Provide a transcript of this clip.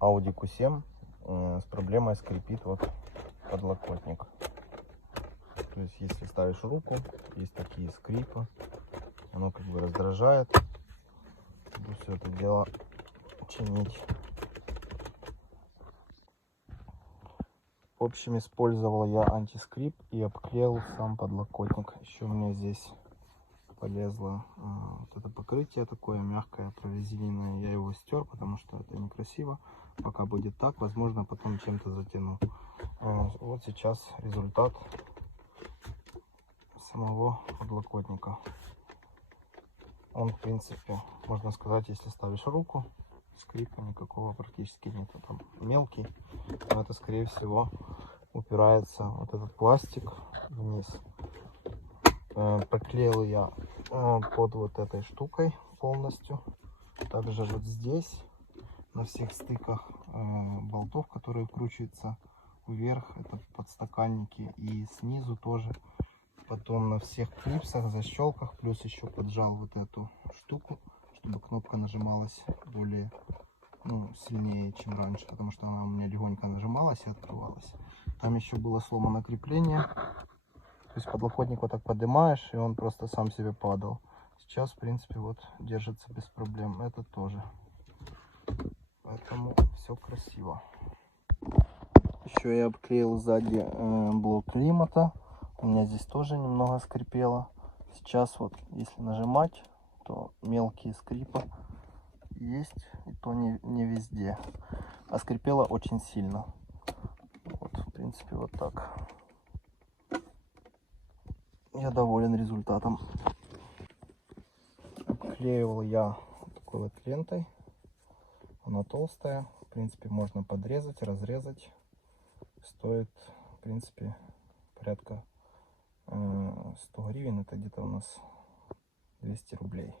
Audi Q7 с проблемой скрипит вот подлокотник. То есть если ставишь руку, есть такие скрипы, оно как бы раздражает. Буду все это дело чинить. В общем, использовал я антискрип и обклеил сам подлокотник. Еще у меня здесь полезло вот это покрытие такое мягкое, прорезиненное. Я его стер, потому что это некрасиво. Пока будет так, возможно, потом чем-то затяну. Вот сейчас результат самого подлокотника. Он, в принципе, можно сказать, если ставишь руку, скрипа никакого практически нет. Там мелкий, но это, скорее всего, упирается вот этот пластик вниз. Поклеил я под вот этой штукой полностью. Также вот здесь на всех стыках болтов, которые вкручиваются вверх, это подстаканники, и снизу тоже. Потом на всех клипсах, защелках, плюс еще поджал вот эту штуку, чтобы кнопка нажималась более, сильнее, чем раньше, потому что она у меня легонько нажималась и открывалась. Там еще было сломано крепление, то есть подлокотник вот так поднимаешь, и он просто сам себе падал. Сейчас, в принципе, вот держится без проблем. Это тоже. Поэтому все красиво. Еще я обклеил сзади блок климата. У меня здесь тоже немного скрипело. Сейчас вот, если нажимать, то мелкие скрипы есть, и то не везде. А скрипело очень сильно. Вот, в принципе, вот так. Я доволен результатом. Обклеивал я такой вот лентой. Она толстая. В принципе, можно подрезать, разрезать. Стоит, в принципе, порядка 100 гривен. Это где-то у нас 200 рублей.